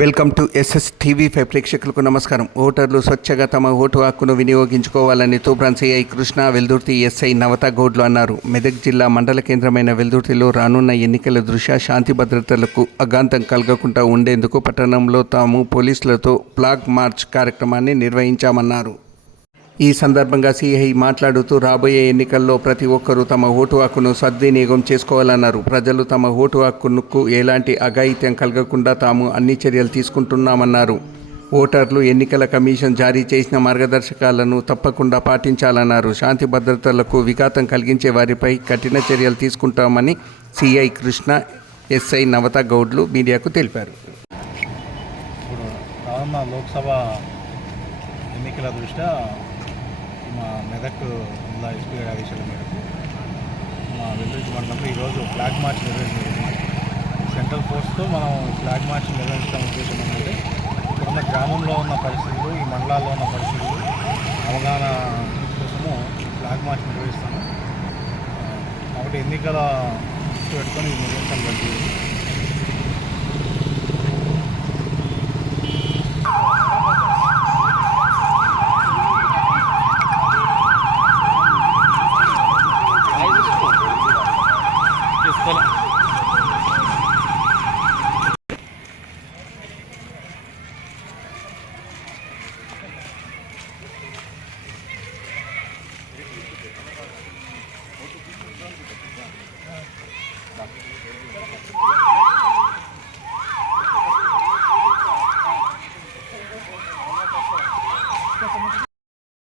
Welcome to SSTV5 ప్రేక్షకులకు నమస్కారం. ఓటర్లు స్వచ్ఛంగా తమ ఓటు హక్కును వినియోగించుకోవాలని తూప్రాన్ సిఐ కృష్ణ, వెల్దుర్తి ఎస్ఐ నవత గౌడ్లు అన్నారు. మెదక్ జిల్లా మండల కేంద్రమైన వెల్దుర్తిలో రానున్న ఎన్నికల దృష్ట్యా శాంతి భద్రతలకు అగాంతం కలగకుండా ఉండేందుకు పట్టణంలో తాము పోలీసులతో ఫ్లాగ్ మార్చ్ కార్యక్రమాన్ని నిర్వహించామన్నారు. ఈ సందర్భంగా సిఐ మాట్లాడుతూ రాబోయే ఎన్నికల్లో ప్రతి ఒక్కరూ తమ ఓటు హక్కును సద్వినియోగం చేసుకోవాలన్నారు. ప్రజలు తమ ఓటు హక్కుకు ఎలాంటి అఘాయిత్యం కలగకుండా తాము అన్ని చర్యలు తీసుకుంటున్నామన్నారు. ఓటర్లు ఎన్నికల కమిషన్ జారీ చేసిన మార్గదర్శకాలను తప్పకుండా పాటించాలన్నారు. శాంతి భద్రతలకు విఘాతం కలిగించే వారిపై కఠిన చర్యలు తీసుకుంటామని సిఐ కృష్ణ, ఎస్ఐ నవత గౌడ్లు మీడియాకు తెలిపారు. లోక్సభ ఎన్నికల దృష్ట్యా మా మెదక్ జిల్లా ఎస్పీ గారి ఆదేశాల మేరకు మా వెల్దుర్తి మండలంలో ఈరోజు ఫ్లాగ్ మార్చ్ నిర్వహించాము. సెంట్రల్ ఫోర్స్తో మనం ఫ్లాగ్ మార్చ్ నిర్వహించడం ఉద్దేశం ఏంటంటే ఇక్కడున్న గ్రామంలో ఉన్న పరిస్థితులు, ఈ మండలాల్లో ఉన్న పరిస్థితులు అవగాహన కోసము ఫ్లాగ్ మార్చ్ నిర్వహిస్తాము. కాబట్టి ఎన్నికల దృష్టి పెట్టుకొని నిర్వహించడం జరిగింది.